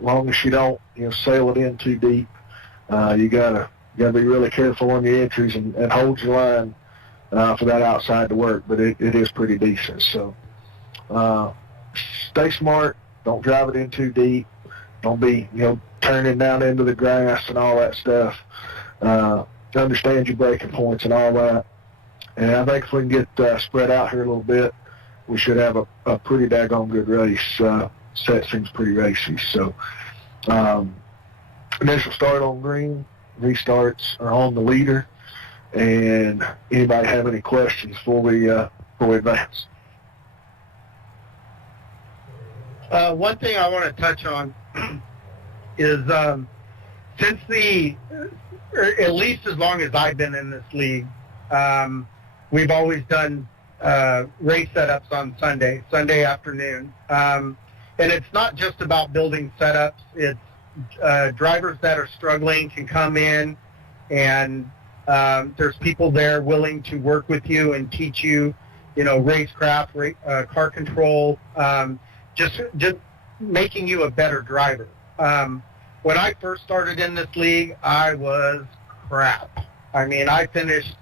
long as you don't, sail it in too deep. You gotta be really careful on your entries and hold your line for that outside to work. But it is pretty decent. So stay smart. Don't drive it in too deep. Don't be turning down into the grass and all that stuff. Understand your braking points and all that. And I think if we can get spread out here a little bit, we should have a pretty daggone good race. Set seems pretty racy. So initial start on green, restarts are on the leader. And anybody have any questions before we advance? One thing I want to touch on is since at least as long as I've been in this league, we've always done race setups on Sunday afternoon. And it's not just about building setups. It's drivers that are struggling can come in, and there's people there willing to work with you and teach you, racecraft, car control, just making you a better driver. When I first started in this league, I was crap. I mean, I finished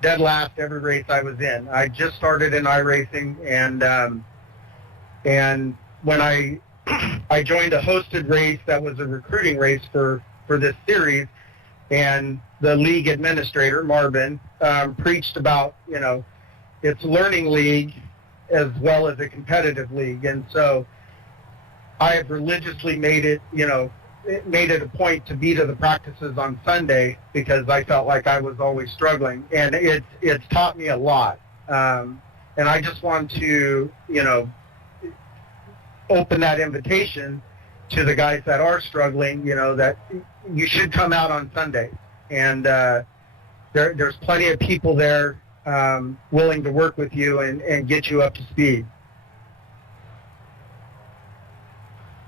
dead last every race I was in. I just started in iRacing, and when I joined a hosted race that was a recruiting race for this series, and the league administrator, Marvin, preached about, it's a learning league as well as a competitive league. And so I have religiously made it a point to be to the practices on Sunday because I felt like I was always struggling. And it's taught me a lot. And I just want to, open that invitation to the guys that are struggling, that you should come out on Sunday. And there's plenty of people there willing to work with you and get you up to speed.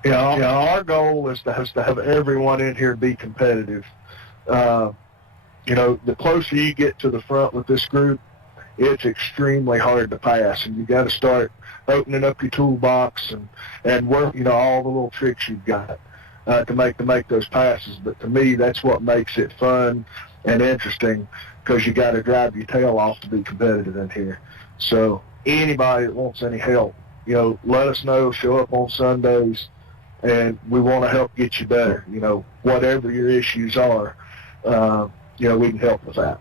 Our goal is to have everyone in here be competitive. The closer you get to the front with this group, it's extremely hard to pass, and you got to start opening up your toolbox and work, all the little tricks you've got to make those passes. But to me, that's what makes it fun and interesting, because you got to drive your tail off to be competitive in here. So anybody that wants any help, let us know. Show up on Sundays, and we want to help get you better. Whatever your issues are, we can help with that.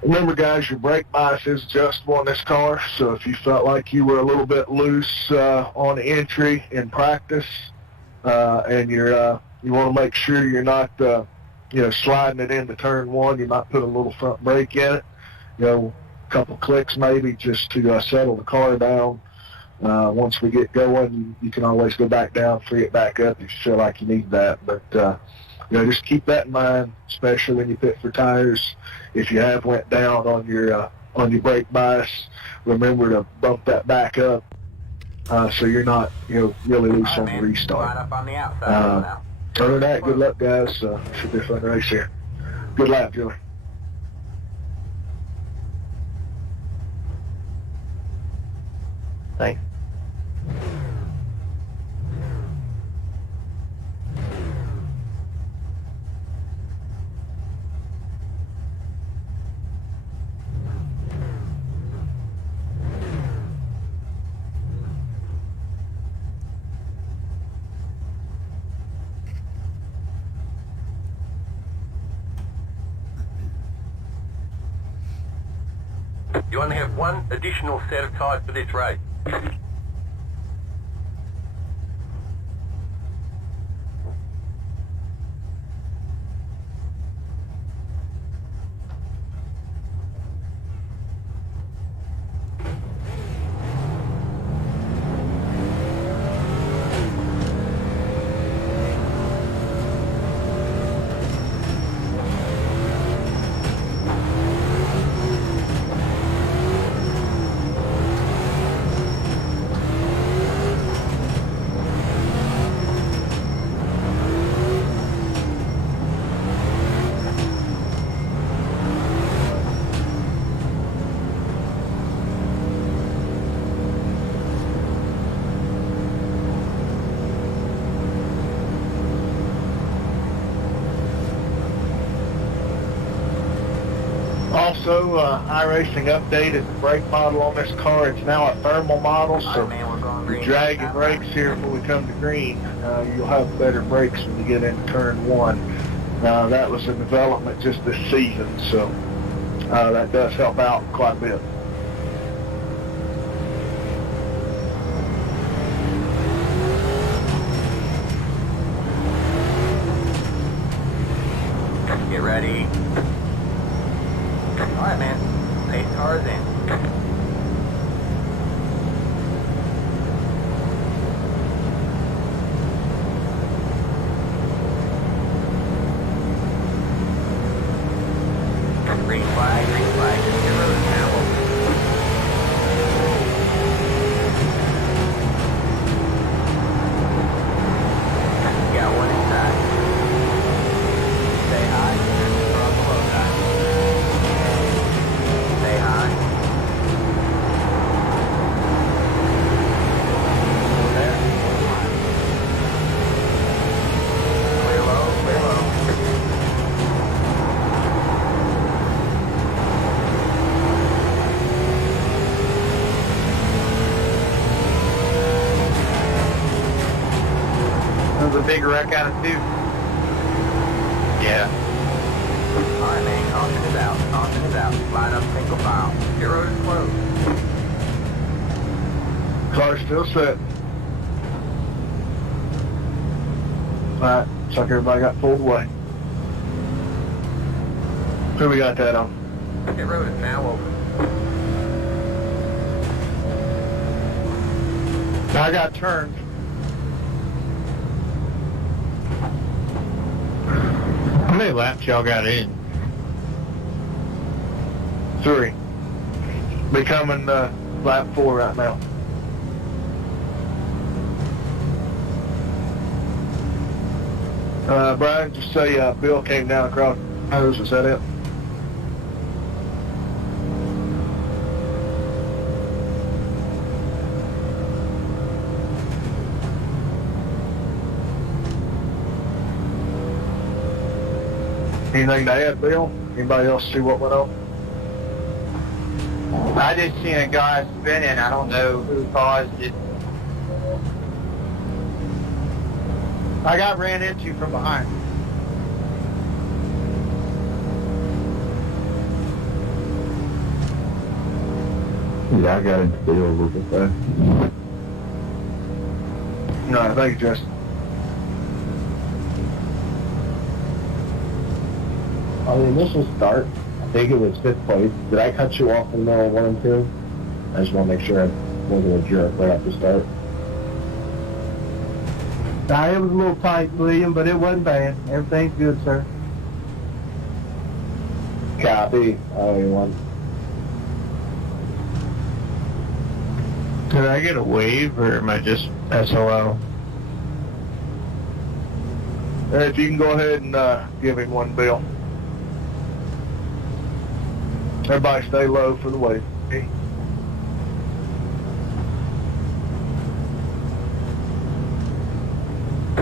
Remember, guys, your brake bias is adjustable on this car, so if you felt like you were a little bit loose on entry in practice, and you want to make sure you're not, sliding it into turn one, you might put a little front brake in it, a couple clicks maybe, just to settle the car down. Once we get going, you can always go back down, free it back up if you feel like you need that. But just keep that in mind, especially when you pit for tires. If you have went down on your brake bias, remember to bump that back up so you're not really loose on the restart. Right up on the outside now. Other than that, good luck, guys. Should be a fun race here. Good lap, Julie. Thanks. You only have one additional set of tyres for this race. Also, iRacing updated the brake model on this car. It's now a thermal model, so you drag your brakes here when we come to green. You'll have better brakes when you get into turn 1. That was a development just this season, so that does help out quite a bit. Get ready. All right, man. Pace cars in. Green flag, green flag. Your road is now open. You got one inside. Stay high. You're on the low side. Stay high. Over there. Clear low, clear low. That was a big wreck out of 2. Yeah. Alright, man, caution is out. Caution is out. Line up single file. Your road is closed. Car's still set. Alright, looks like everybody got pulled away. Who we got that on? Your road is now open. I got turned. How many laps y'all got in? 3. Becoming lap 4 right now. Brian, just say Bill came down across the nose. Is that it? Anything to add, Bill? Anybody else see what went on? I just seen a guy spinning. I don't know who caused it. I got ran into from behind. Yeah, I got into the deal a little bit there. No, thank you, Justin. On the initial start, I think it was 5th place. Did I cut you off in the middle of 1 and 2? I just want to make sure I wasn't a jerk right off the start. Nah, it was a little tight, William, but it wasn't bad. Everything's good, sir. Copy. One. Did I get a wave, or am I just SOL? If you can go ahead and give him one, Bill. Everybody stay low for the wave. Okay?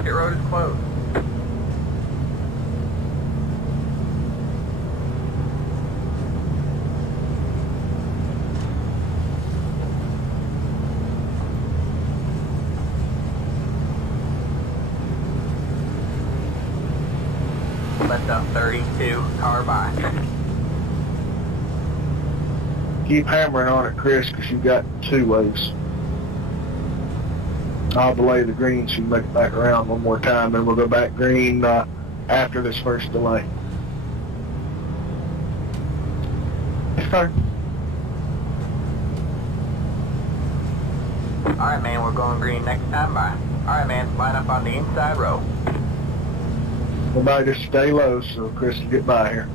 Your road is closed. Left up 32, car by. Keep hammering on it, Chris, because you've got 2 waves. I'll delay the green so you can make it back around one more time, then we'll go back green after this first delay. Sir. Alright, man, we're going green next time by. Alright, man, line up on the inside row. Everybody just stay low so Chris can get by here.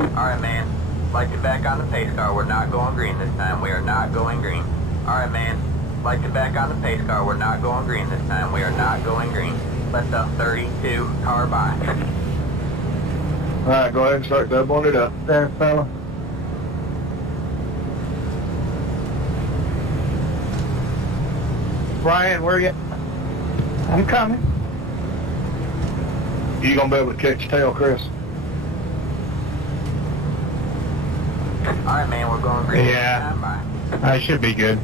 Alright, man. Like it back on the pace car. We're not going green this time. We are not going green. Alright, man. Like it back on the pace car. We're not going green this time. We are not going green. Left up 32, car by. Alright, go ahead and start doubling it up. There, fella. Brian, where you? I'm coming. You gonna be able to catch your tail, Chris? Alright, man, we're going green. Yeah. Stand by. I should be good.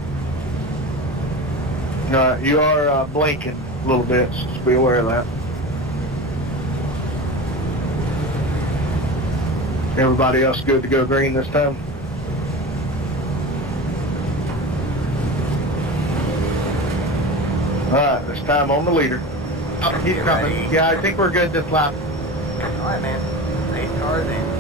You are blinking a little bit, so just be aware of that. Everybody else good to go green this time? Alright, this time on the leader. Oh, he's coming. Yeah, I think we're good this lap. Alright, man. 8 cars in.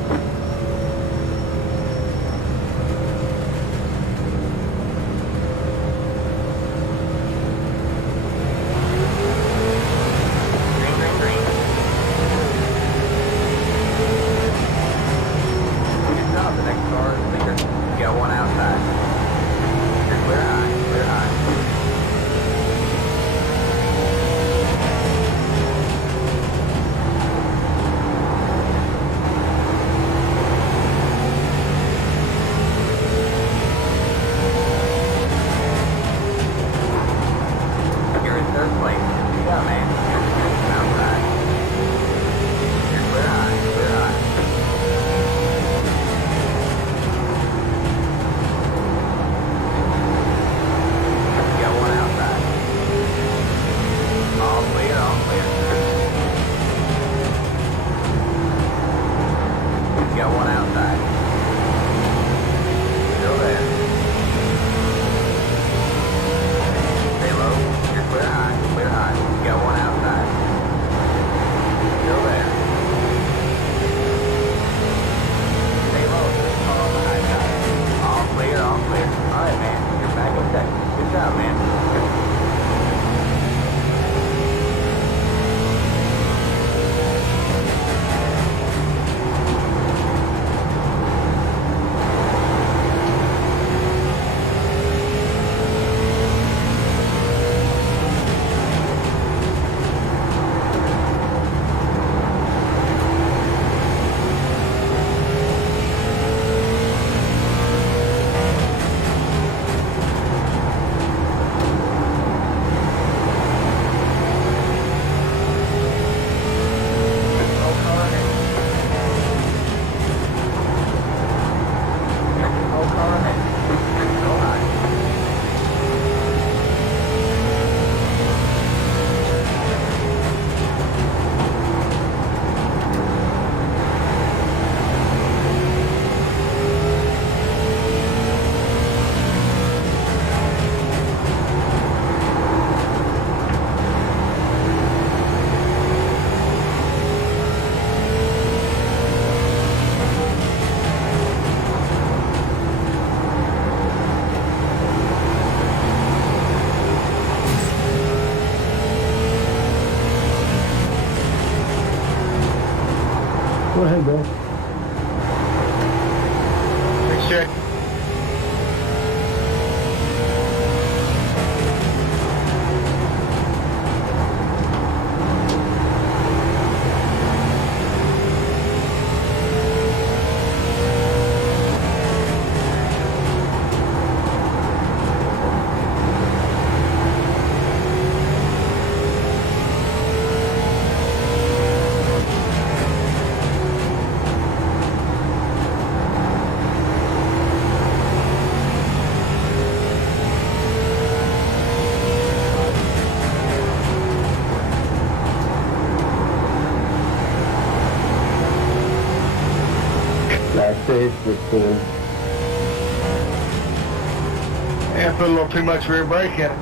Go ahead, Bill. Thanks, Jay. Back safe with the... Yeah, put a little too much rear brake in it.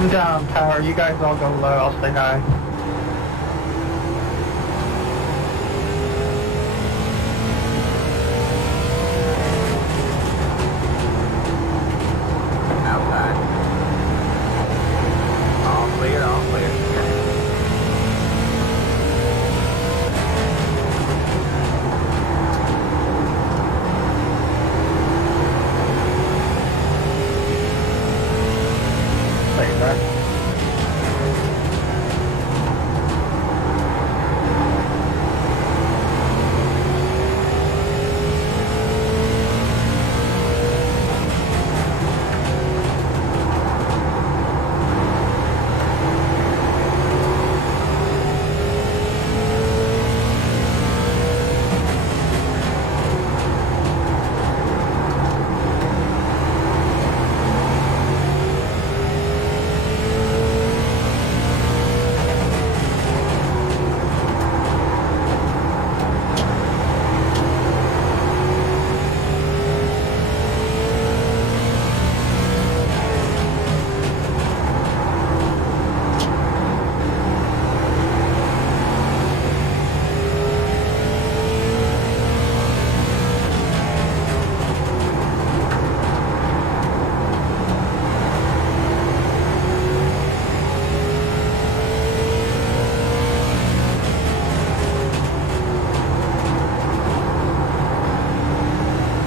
I'm down, Power. You guys all go low. I'll stay high. Outside. All clear, all clear. Stay back.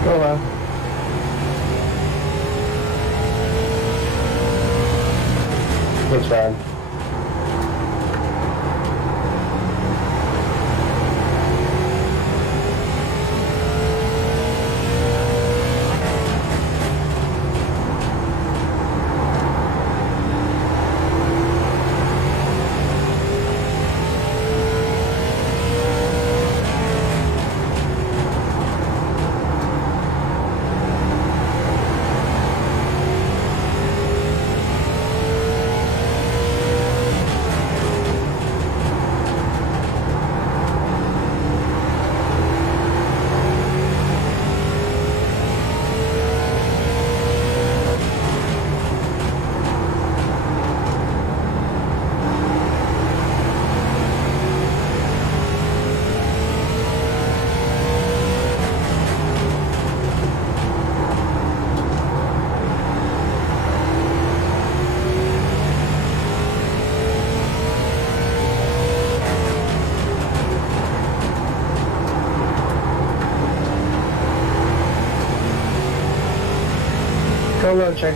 Go low. That's fine. Go low, check.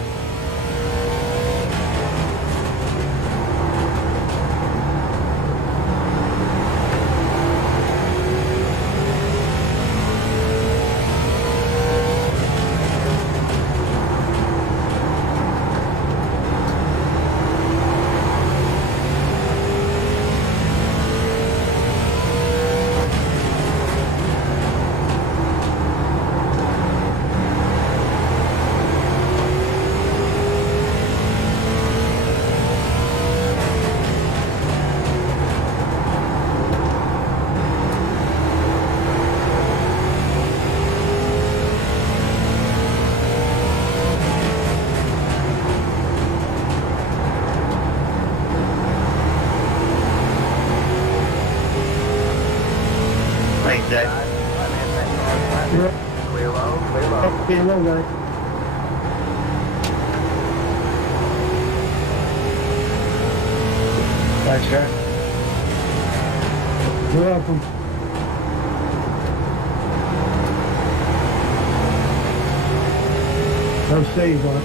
Thanks, Jay. Clear low, clear low. Be low, guys. Thanks, Jack. You're welcome. No save on it.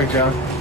All right, John.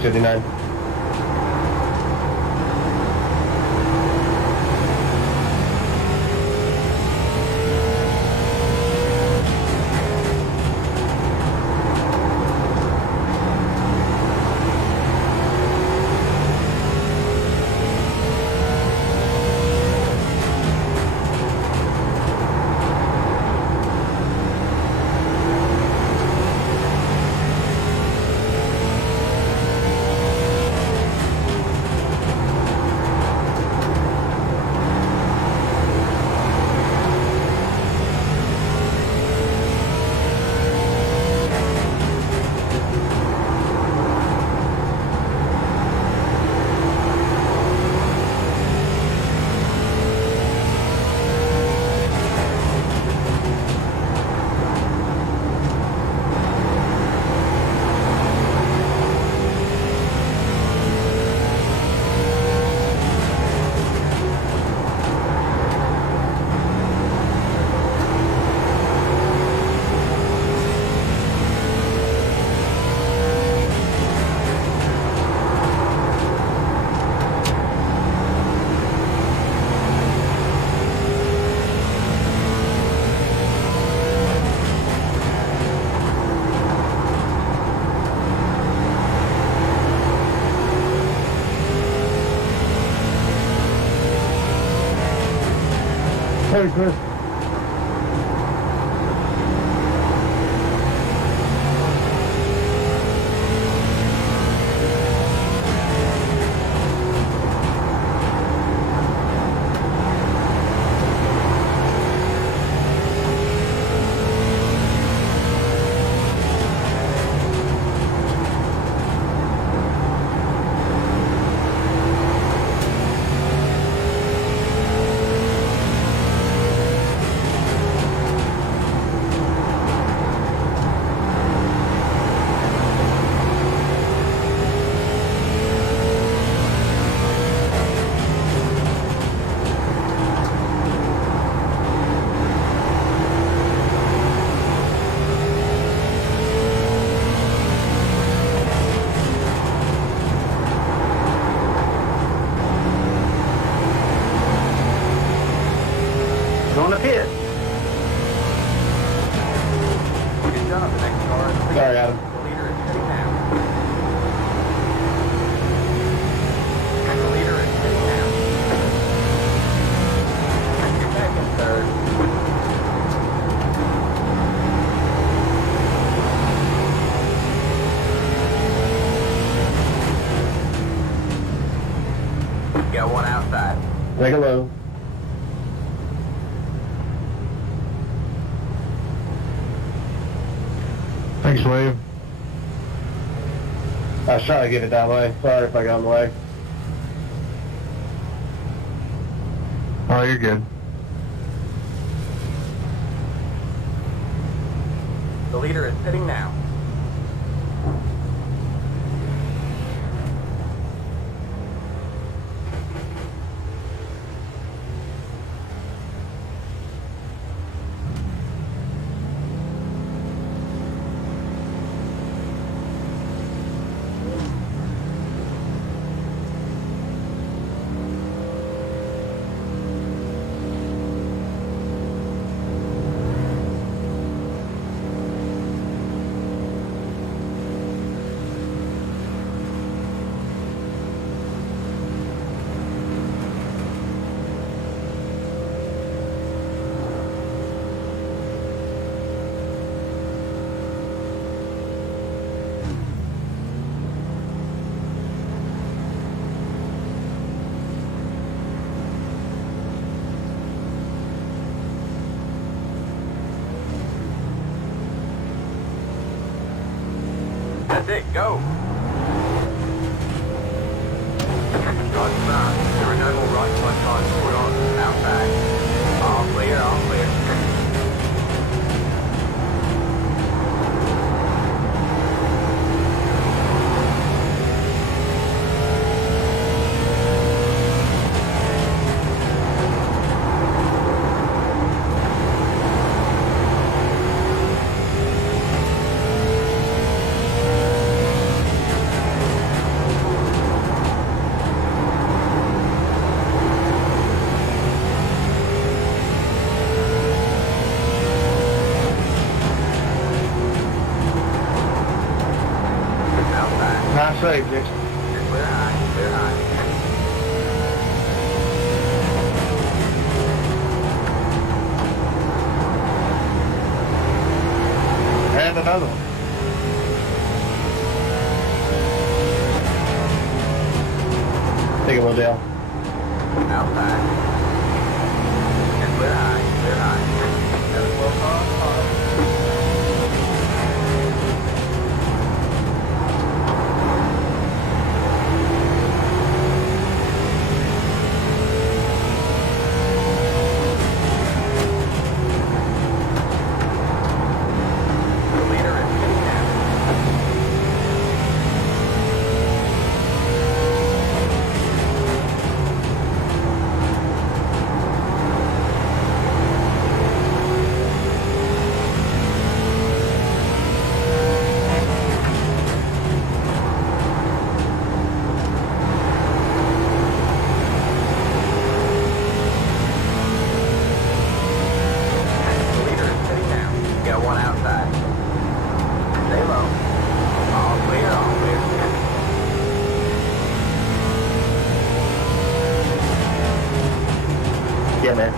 659. Hey, Chris. Going to pit. Good job, the next car. Sorry, Adam. The leader is sitting now. The leader is sitting now. You're back in third. Got one outside. Take it low. Thanks, William. I was trying to get it that way. Sorry if I got in the way. Oh, you're good. The leader is sitting now. That's it, go. Right front. There are no more right side tires put on. Outside. All clear, all clear. say, Jason? Clear high, clear high. And another one. Take it, Modell. Outside. And clear high, clear high. And a slow car. The leader is sitting down. The leader is sitting down. You got one outside. Stay low. All clear, all clear. Yeah, man.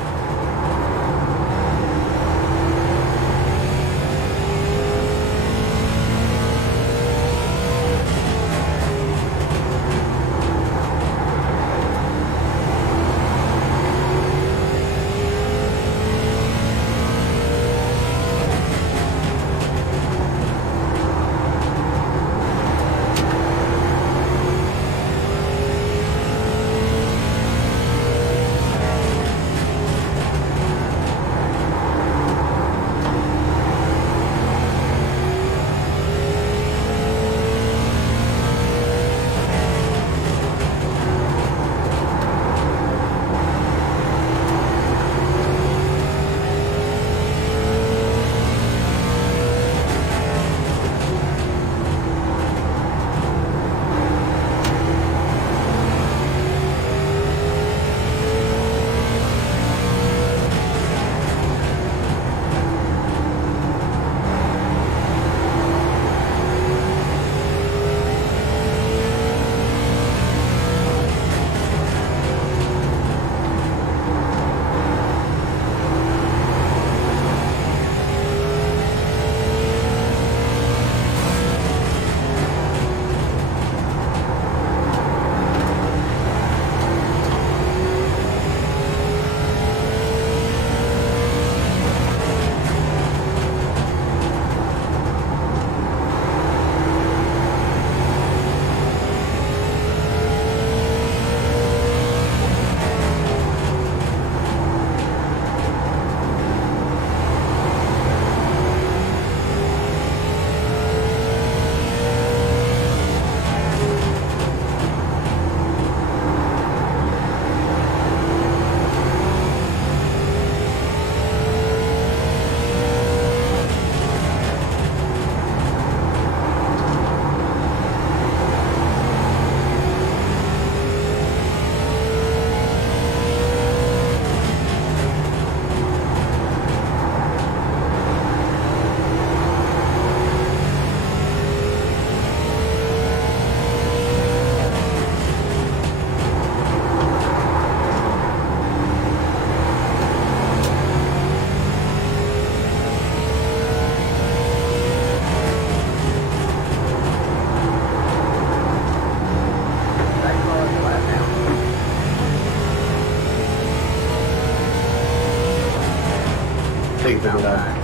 Take it, take it out.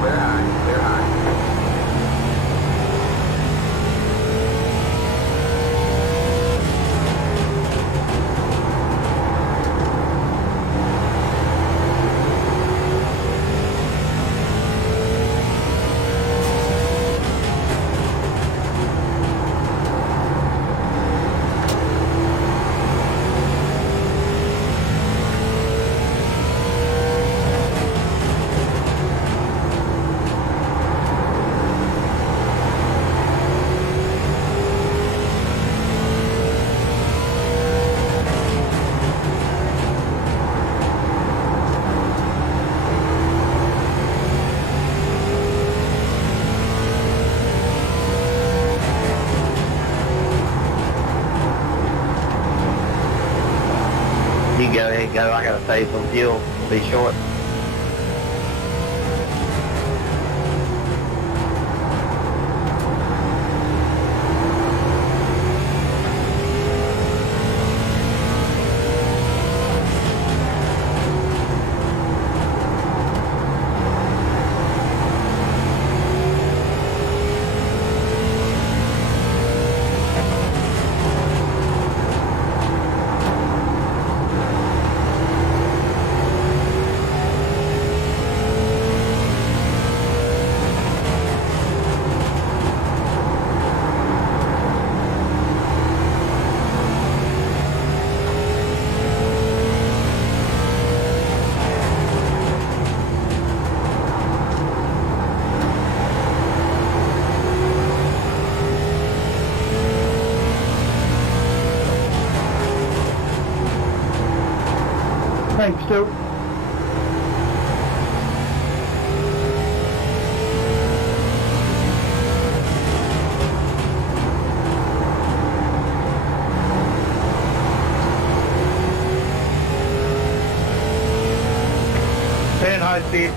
Clear high, clear high. save some fuel, be short. Thanks, Stu. And high speed.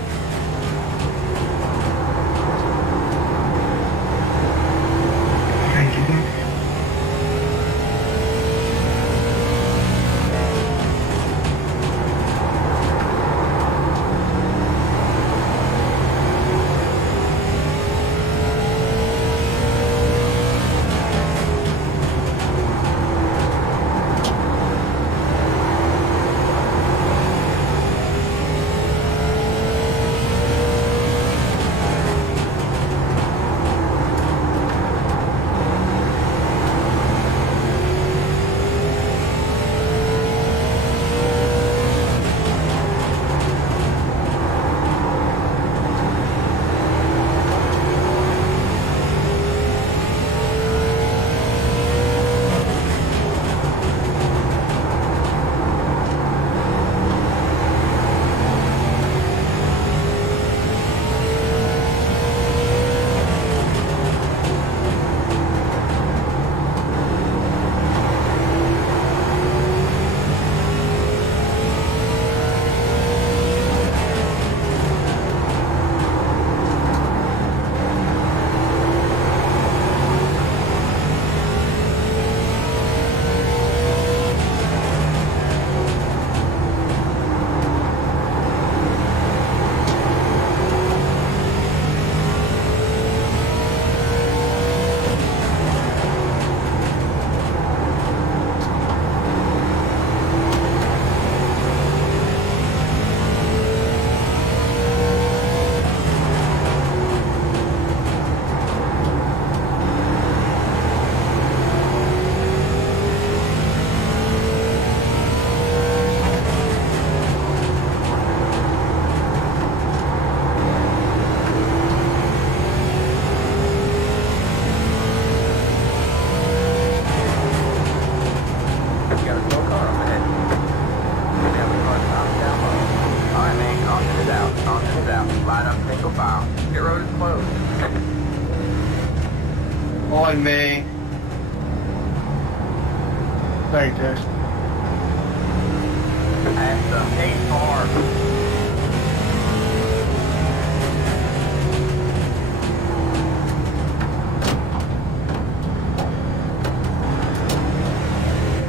On me. Thanks, Jason. That's the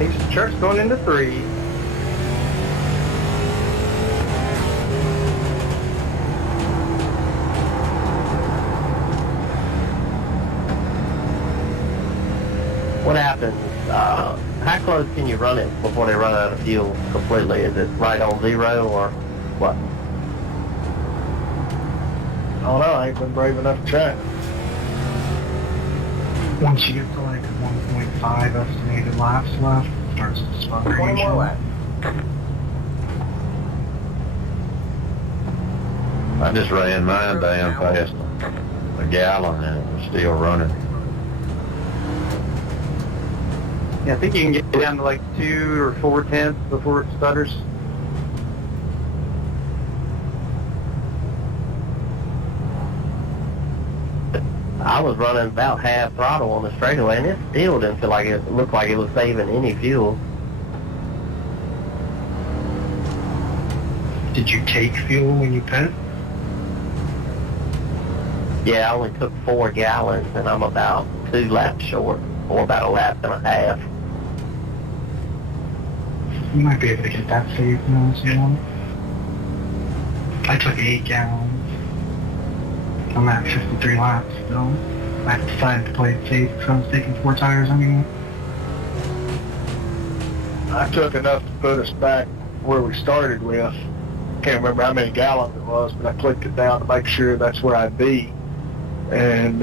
8-4. He's church going into 3. What happens? How close can you run it before they run out of fuel completely? Is it right on 0 or what? I don't know. I ain't been brave enough to try. Once you get to like 1.5 estimated laps left, it starts to spun 20 more laps. I just ran mine down past a gallon and it was still running. Yeah, I think you can get down to like 2 or 4 tenths before it stutters. I was running about half throttle on the straightaway, and it still didn't feel like it looked like it was saving any fuel. Did you take fuel when you pit? Yeah, I only took 4 gallons, and I'm about 2 laps short, or about a lap and a half. You might be able to get that saved now if you want. I took 8 gallons. I'm at 53 laps still. I decided to play it safe because I was taking 4 tires anyway. I took enough to put us back where we started with. Can't remember how many gallons it was, but I clicked it down to make sure that's where I'd be. And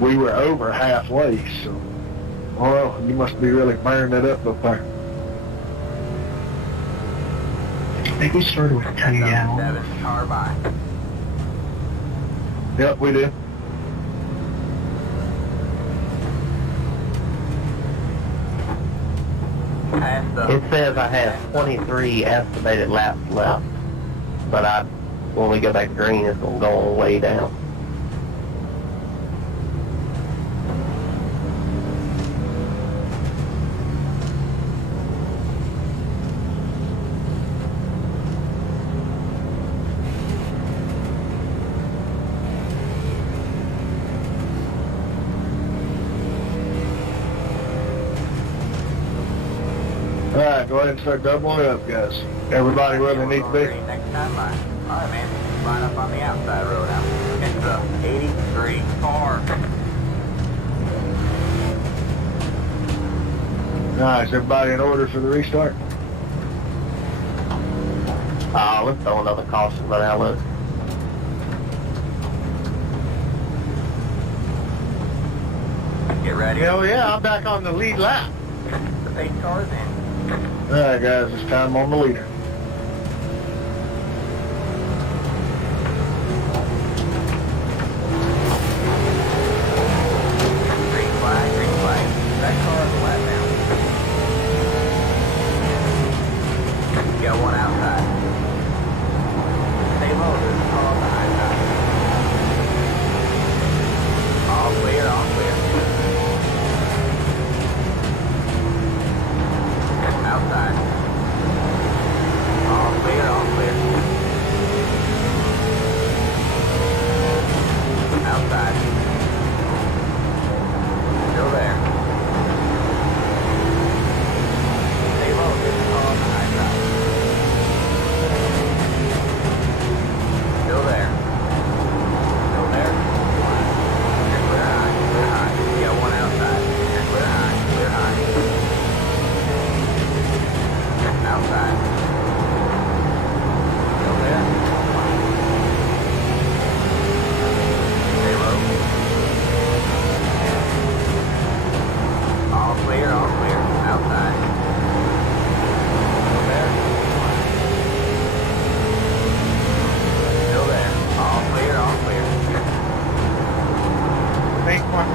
we were over halfway, so, well, you must be really burning it up there. I think we started with 10 gallons. 7 car by. Yep, we did. It says I have 23 estimated laps left, but when we go back green, it's going to go on way down. All right, go ahead and start doubling it up, guys. Everybody where they need to be. Next time line. All right, man. Line up on the outside road now. It's the 83 car. All right, is everybody in order for the restart? Let's throw another caution, but now look. Get ready. Hell yeah, I'm back on the lead lap. The pace car is in. All right, guys, it's time on the leader. Green flag, green flag. That car is a lap down. You got one outside. Stay low, there's a car on the high side. All clear, all clear. Outside. All clear, all clear. Outside. Still there. Stay low, there's a car on the high side. Still there. Still there. You're clear high, clear high. You got one outside. You're clear high, clear high. Outside. Still there. Stay low. All clear, all clear. Outside. Still there. Still there. All clear, all clear. Make one.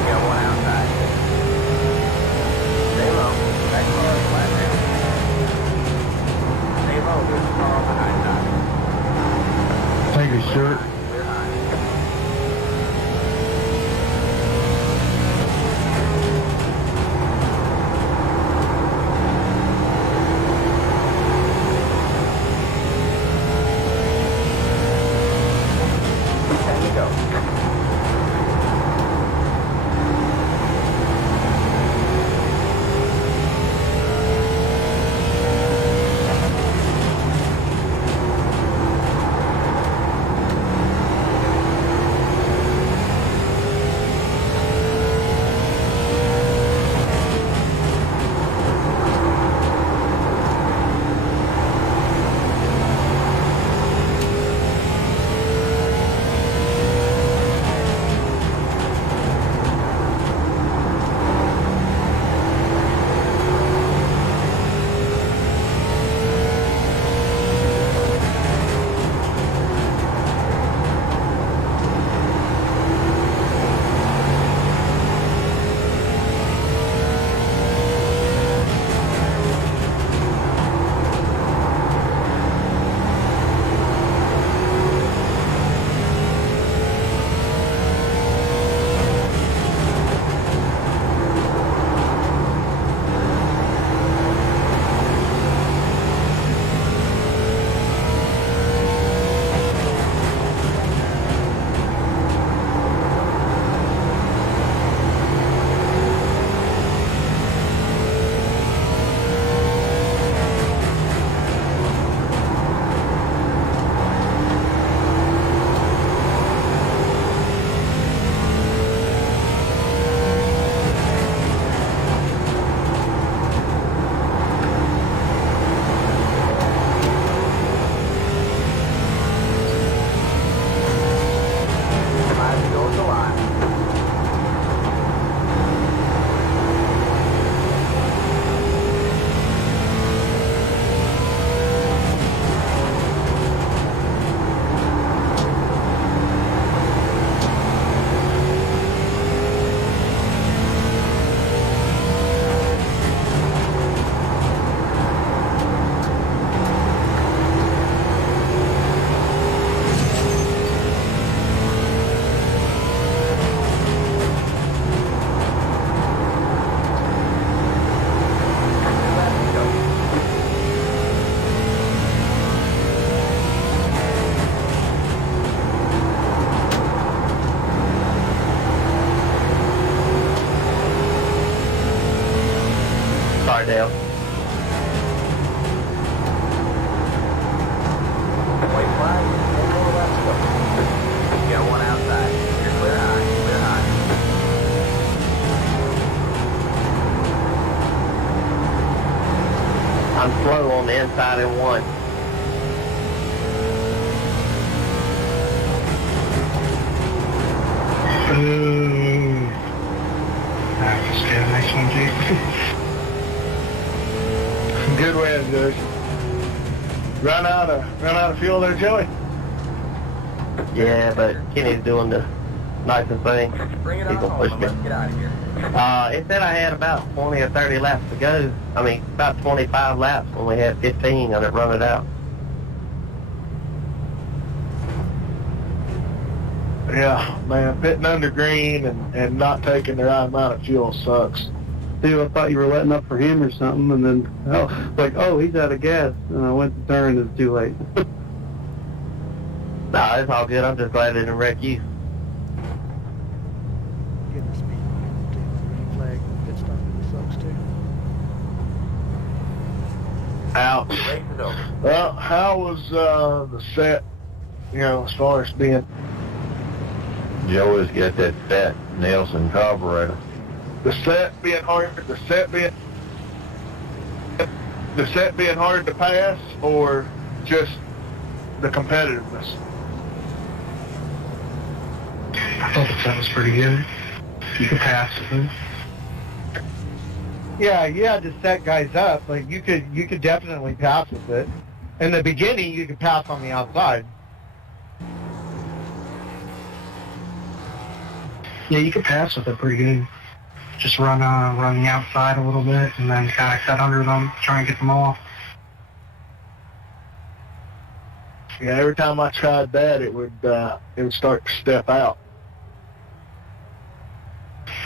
You got one outside. Stay low. That car is flat down. Stay low. There's a car on the high side. Take your shirt. Clear high. There you go. I'm slow on the inside in 1. Ooh. That's good. Nice one, Jake. Good win, dude. Run out of fuel there, Joey. Yeah, but Kenny's doing the nicest thing. Bring it He's on gonna home push and me. let's get out of here. It said I had about 20 or 30 laps to go. I mean, about 25 laps when we had 15 of it run it out. Yeah, man, pitting under green and not taking the right amount of fuel sucks. Dude, I thought you were letting up for him or something, and then, he's out of gas. And I went to turn, and it's too late. Nah, it's all good. I'm just glad it didn't wreck you. Getting the speed limit, too. Green flag, pit stop, it sucks too. Ouch. Race is over. Well, how was the set, as far as being You always get that fat Nelson carburetor. the set being hard to pass, or just the competitiveness? I thought the set was pretty good. You could pass it. Yeah, you had to set guys up. Like you could definitely pass with it. In the beginning, you could pass on the outside. Yeah, you could pass with it pretty good. Just run the outside a little bit, and then kind of cut under them, try and get them off. Yeah, every time I tried that, it would start to step out.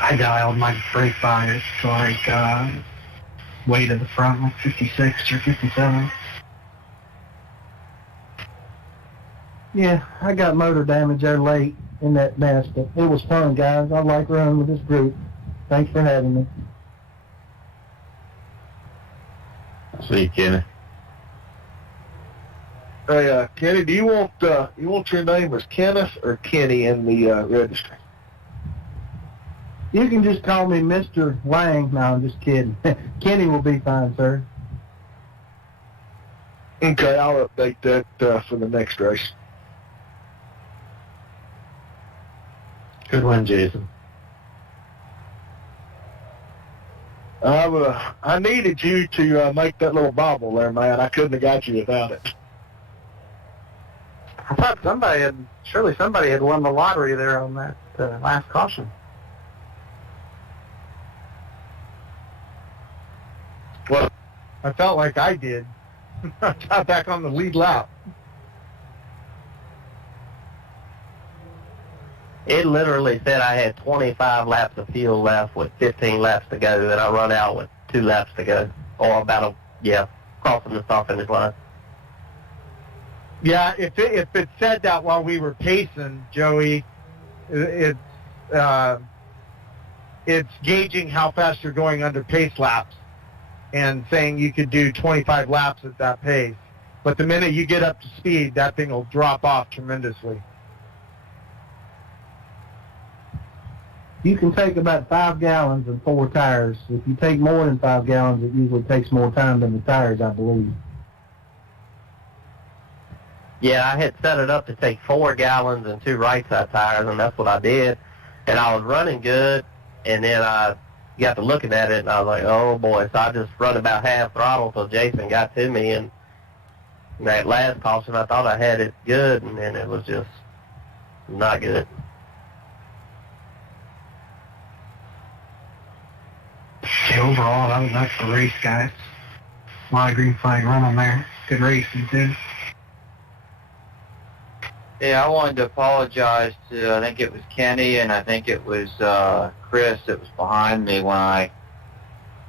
I dialed my brake bias to way to the front, like 56 or 57. Yeah, I got motor damage there late in that mess, but it was fun, guys. I like running with this group. Thanks for having me. See you, Kenny. Hey, Kenny, do you want your name as Kenneth or Kenny in the registry? You can just call me Mr. Lang. No, I'm just kidding. Kenny will be fine, sir. Okay, I'll update that for the next race. Good one, Jason. I needed you to make that little bobble there, man. I couldn't have got you without it. I thought somebody had won the lottery there on that last caution. Well, I felt like I did. I got back on the lead lap. It literally said I had 25 laps of fuel left with 15 laps to go, and I run out with 2 laps to go. Or crossing the start finish line. Yeah, if it said that while we were pacing, Joey, it's gauging how fast you're going under pace laps and saying you could do 25 laps at that pace. But the minute you get up to speed, that thing will drop off tremendously. You can take about 5 gallons and 4 tires. If you take more than 5 gallons, it usually takes more time than the tires, I believe. Yeah, I had set it up to take 4 gallons and 2 right side tires, and that's what I did. And I was running good, and then I got to looking at it, and I was like, oh boy. So I just run about half throttle until Jason got to me, and that last caution I thought I had it good, and then it was just not good. Okay, overall, that's the race, guys. A lot of green flag running there. Good racing, too. Yeah, I wanted to apologize to, I think it was Kenny, and I think it was Chris that was behind me when I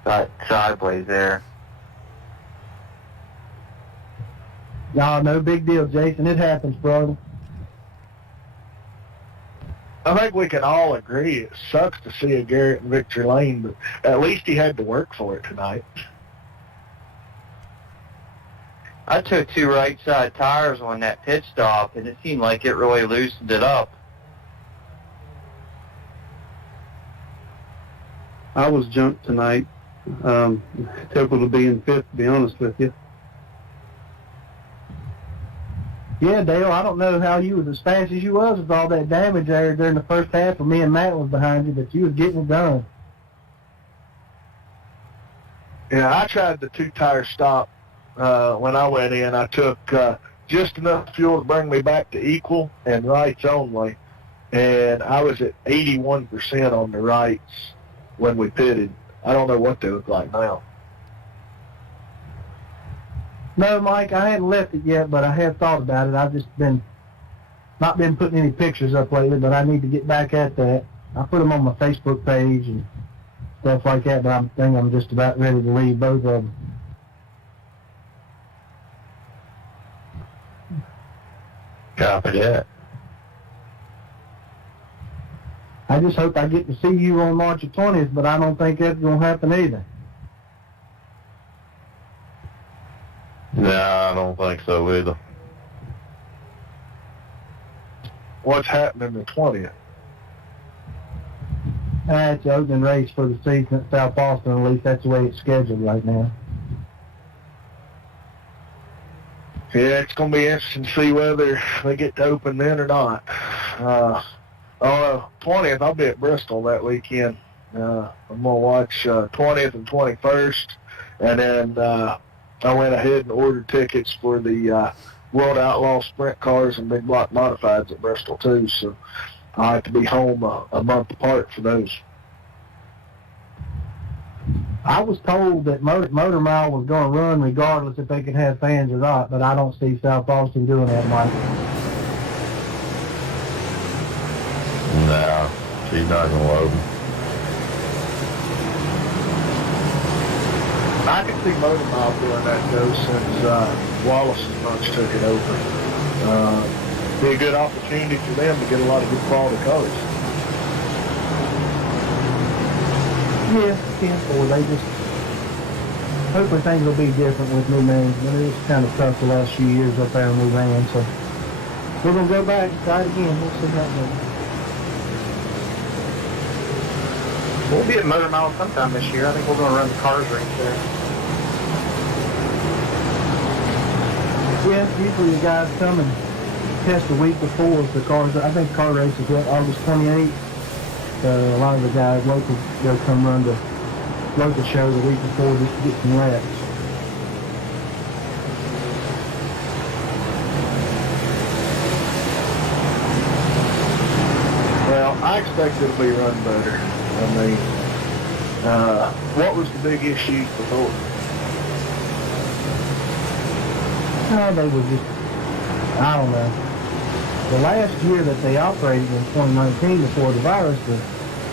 got sideways there. No big deal, Jason. It happens, brother. I think we can all agree it sucks to see a Garrett in victory lane, but at least he had to work for it tonight. I took 2 right side tires on that pit stop, and it seemed like it really loosened it up. I was junked tonight. Typical to be in fifth, to be honest with you. Yeah, Dale, I don't know how you was as fast as you was with all that damage there during the first half, and me and Matt was behind you, but you was getting it done. Yeah, I tried the two-tire stop when I went in. I took just enough fuel to bring me back to equal and rights only, and I was at 81% on the rights when we pitted. I don't know what they look like now. No, Mike, I hadn't left it yet, but I have thought about it. I've just not been putting any pictures up lately, but I need to get back at that. I put them on my Facebook page and stuff like that, but I think I'm just about ready to leave both of them. Copy that. I just hope I get to see you on March the 20th, but I don't think that's going to happen either. No, I don't think so either. What's happening the 20th? It's the opening race for the season at South Boston. At least that's the way it's scheduled right now. Yeah, it's going to be interesting to see whether they get to open then or not. 20th, I'll be at Bristol that weekend. I'm going to watch 20th and 21st, and then I went ahead and ordered tickets for the World Outlaw Sprint Cars and Big Block Modifieds at Bristol, too, so I'll have to be home a month apart for those. I was told that Motor Mile was going to run regardless if they could have fans or not, but I don't see South Boston doing that, Mike. No, she's not going to open. I can see Motor Mile doing that, though, since Wallace's bunch took it over. Be a good opportunity for them to get a lot of good quality cars. Yeah, or they just, hopefully things will be different with new management. It was kind of tough the last few years up there in New Van, so we're going to go back and try it again. We'll see how it goes. We'll be at Motor Mile sometime this year. I think we're going to run the cars range there. Yeah, usually the guys come and test the week before the cars. I think car race is August 28th. A lot of the guys local go come run the local show the week before just to get some laps. Well, I expect it'll be run better. I mean, what was the big issue before? They were just, I don't know. The last year that they operated in 2019 before the virus,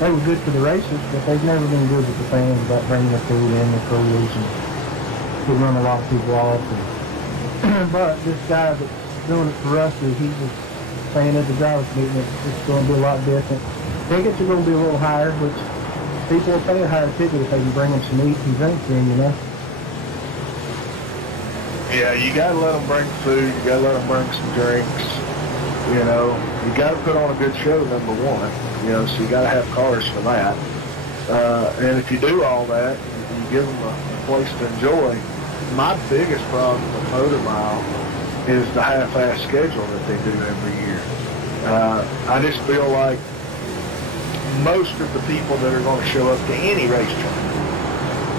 they were good for the races, but they've never been good with the fans about bringing the food in, the coolers, and could run a lot of people off. And but this guy that's doing it for us, he was saying at the drivers meeting it's going to be a lot different. Tickets are going to be a little higher, which people will pay a higher ticket if they can bring them some eat and drinks in, you know. Yeah, you got to let them bring food. You got to let them bring some drinks. You know, you got to put on a good show, number one. You know, so you got to have cars for that. And if you do all that, you give them a place to enjoy. My biggest problem with Motor Mile is the half-ass schedule that they do every year. I just feel like most of the people that are going to show up to any racetrack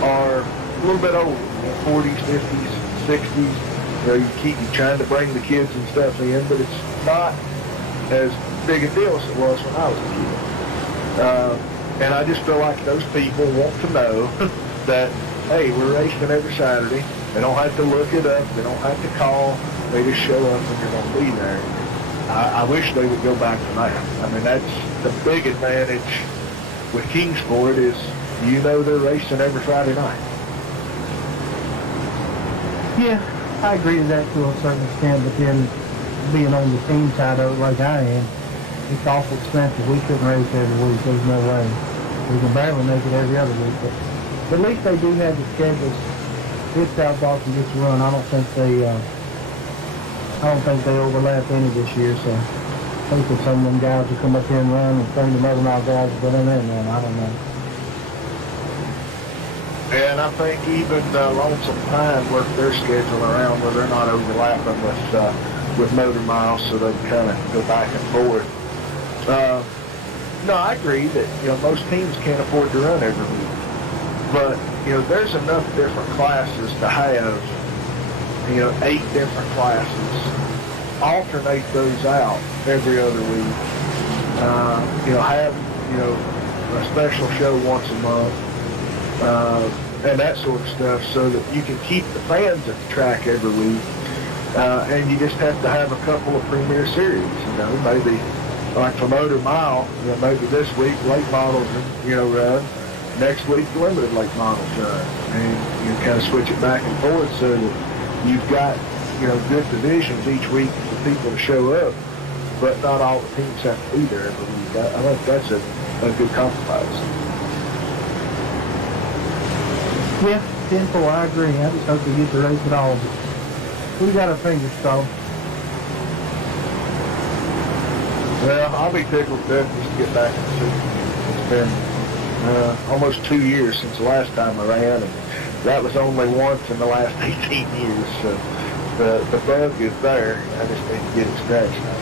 are a little bit older, 40s, 50s, 60s. You know, you're trying to bring the kids and stuff in, but it's not as big a deal as it was when I was a kid. And I just feel like those people want to know that, hey, we're racing every Saturday. They don't have to look it up. They don't have to call. They just show up and you're going to be there. I wish they would go back to that. I mean, that's the big advantage with Kingsport is you know they're racing every Friday night. Yeah, I agree to that to a certain extent, but then being on the team side of it like I am, it's awful expensive. We couldn't race every week. There's no way. We can barely make it every other week. But at least they do have the schedules. If South Boston gets a run, I don't think they overlap any this year. So hopefully some of them guys will come up here and run, and some of the Motor Mile guys will go in there and run. I don't know. And I think even Lonesome Pine worked their schedule around where they're not overlapping with motor miles, so they can kind of go back and forth. No, I agree that most teams can't afford to run every week, but there's enough different classes to have 8 different classes. Alternate those out every other week. Have a special show once a month. And that sort of stuff, so that you can keep the fans at the track every week. And you just have to have a couple of premier series, maybe like for Motor Mile, maybe this week late models, run. Next week limited late models run. And you kind of switch it back and forth so that you've got, good divisions each week for people to show up, but not all the teams have to be there every week. I think that's a good compromise. Yeah, 10-4, I agree. I just hope we get the race at all. We got our fingers crossed. Well, I'll be tickled to just to get back in the season. It's been almost 2 years since the last time I ran, and that was only once in the last 18 years. So the bug is there. I just need to get it scratched out.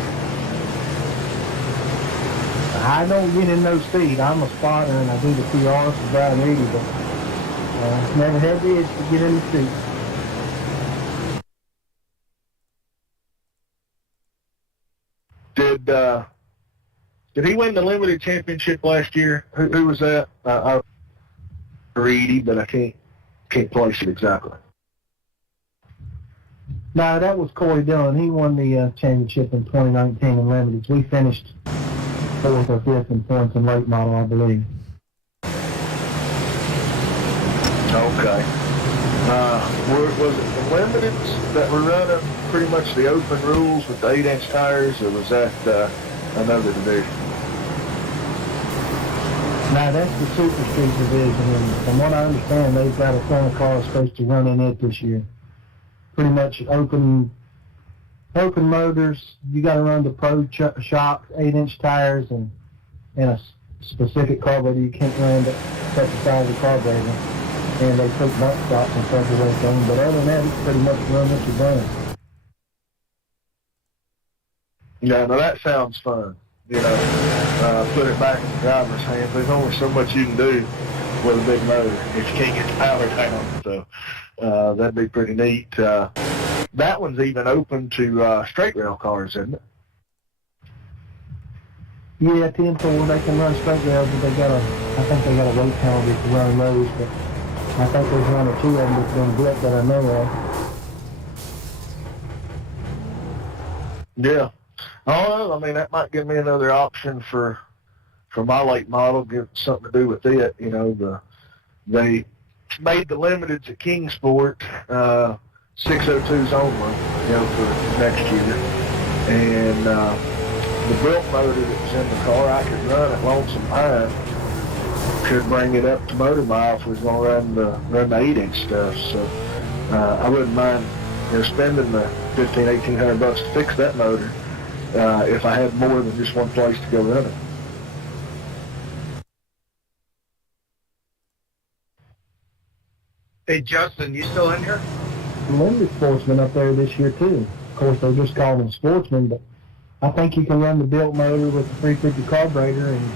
I don't get in no speed. I'm a spotter, and I do the PRs for driving 80, but never had the itch to get in the seat. Did he win the limited championship last year? Who was that? I read, but I can't place it exactly. No, that was Corey Dillon. He won the championship in 2019 in limiteds. We finished 4th or 5th in points in late model, I believe. Okay. Was it the limiteds that were running pretty much the open rules with the 8-inch tires, or was that another division? No, that's the Super Street division, and from what I understand, they've got a ton of cars supposed to run in it this year. Pretty much open motors. You got to run the Pro shocks, 8-inch tires, and a specific carburetor. You can't run the such a size of carburetor. And they take back stops and stuff away from them. But other than that, it's pretty much run what you're running. Yeah, now that sounds fun. Put it back in the driver's hands. There's only so much you can do with a big motor if you can't get the power down. So that'd be pretty neat. That one's even open to straight rail cars, isn't it? Yeah, 10-4, they can run straight rails, but I think they got a weight penalty for running those. But I think there's 1 or 2 of them that's been built that I know of. Yeah. Oh, I mean, that might give me another option for my late model, give something to do with it. They made the limiteds at Kingsport 602s only, for next year. And the built motor that was in the car I could run at Lonesome Pine could bring it up to Motor Mile if we was going to run the 8-inch stuff. So I wouldn't mind spending the $1,500-1,800 to fix that motor if I had more than just one place to go run it. Hey, Justin, you still in here? The limited sportsmen up there this year, too. Of course, they just call them sportsmen, but I think you can run the built motor with the 350 carburetor and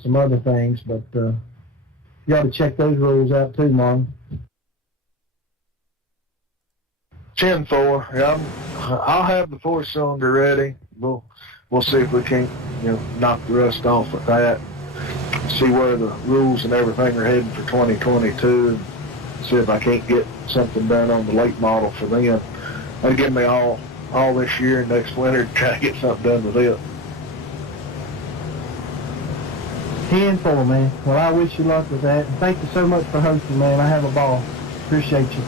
some other things, but you got to check those rules out too, Martin. 10-4. Yeah, I'll have the 4-cylinder ready. We'll see if we can, knock the rust off with that. See where the rules and everything are heading for 2022. And see if I can't get something done on the late model for them. That'll give me all this year and next winter to try to get something done with it. 10-4, man. Well, I wish you luck with that. And thank you so much for hosting, man. I have a ball. Appreciate you.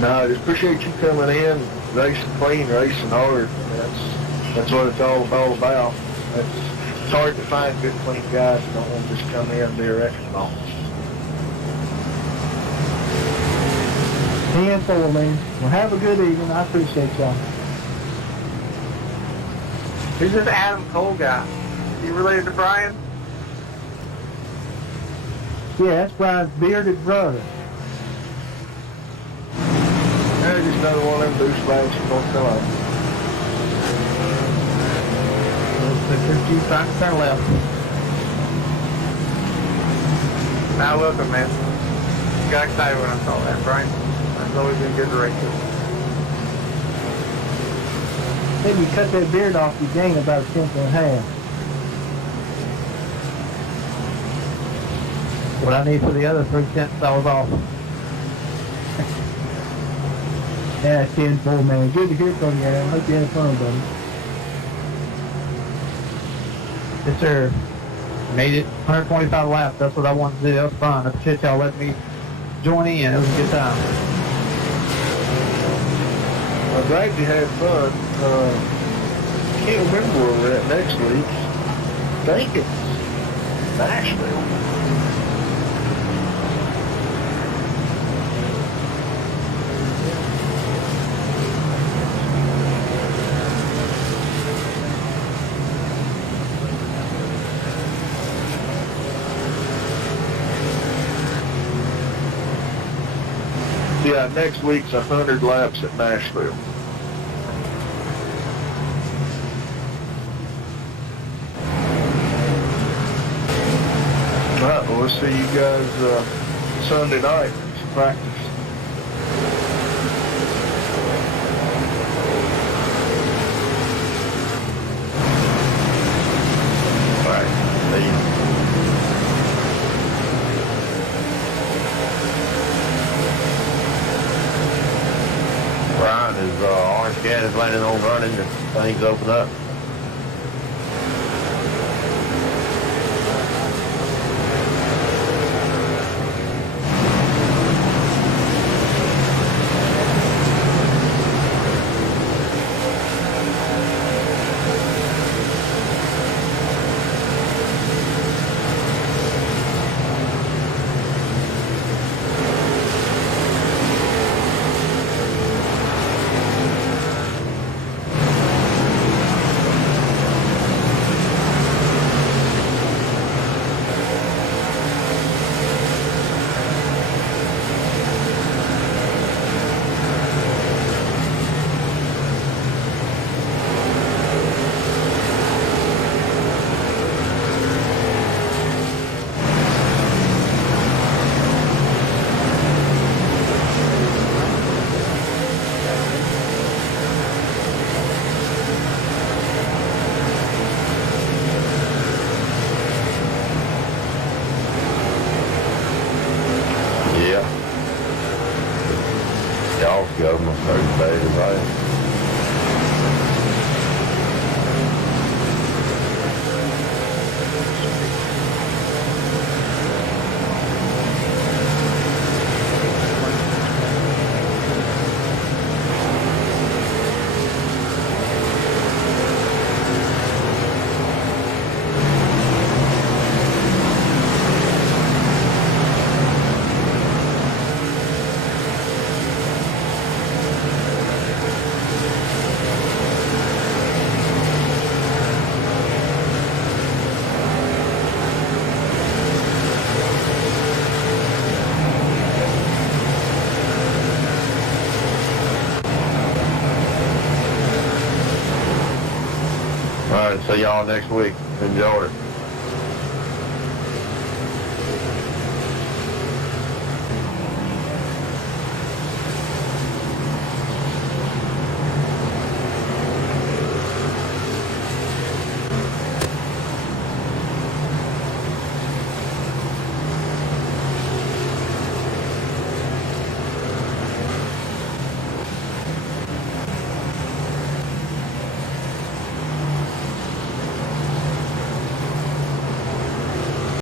No, I just appreciate you coming in, racing clean, racing hard. That's what it's all about. It's hard to find good, clean guys that don't want to just come in and be a wrecking ball. 10-4, man. Well, have a good evening. I appreciate y'all. Who's this Adam Cole guy? You related to Brian? Yeah, that's Brian's bearded brother. There's just another one of them douchebags from North Carolina. Let's keep trying to turn left. Now welcome, man. Got excited when I saw that, Brian. I've always been good to races. Maybe you cut that beard off, you gain about a tenth and a half. What I need for the other 3 tenths, I was off. Yeah, 10-4, man. Good to hear from you, Aaron. Hope you had fun, buddy. Yes, sir. Made it 125 laps. That's what I wanted to do. That was fun. I appreciate y'all letting me join in. It was a good time. I'm glad you had fun. Can't remember where we're at next week. I think it's Nashville. Yeah, next week's 100 laps at Nashville. All right, well, we'll see you guys Sunday night for practice. All right, see you. Brian, is Orange County planning on running if things open up? Y'all's government Thursday today. All right, see y'all next week. Enjoy it.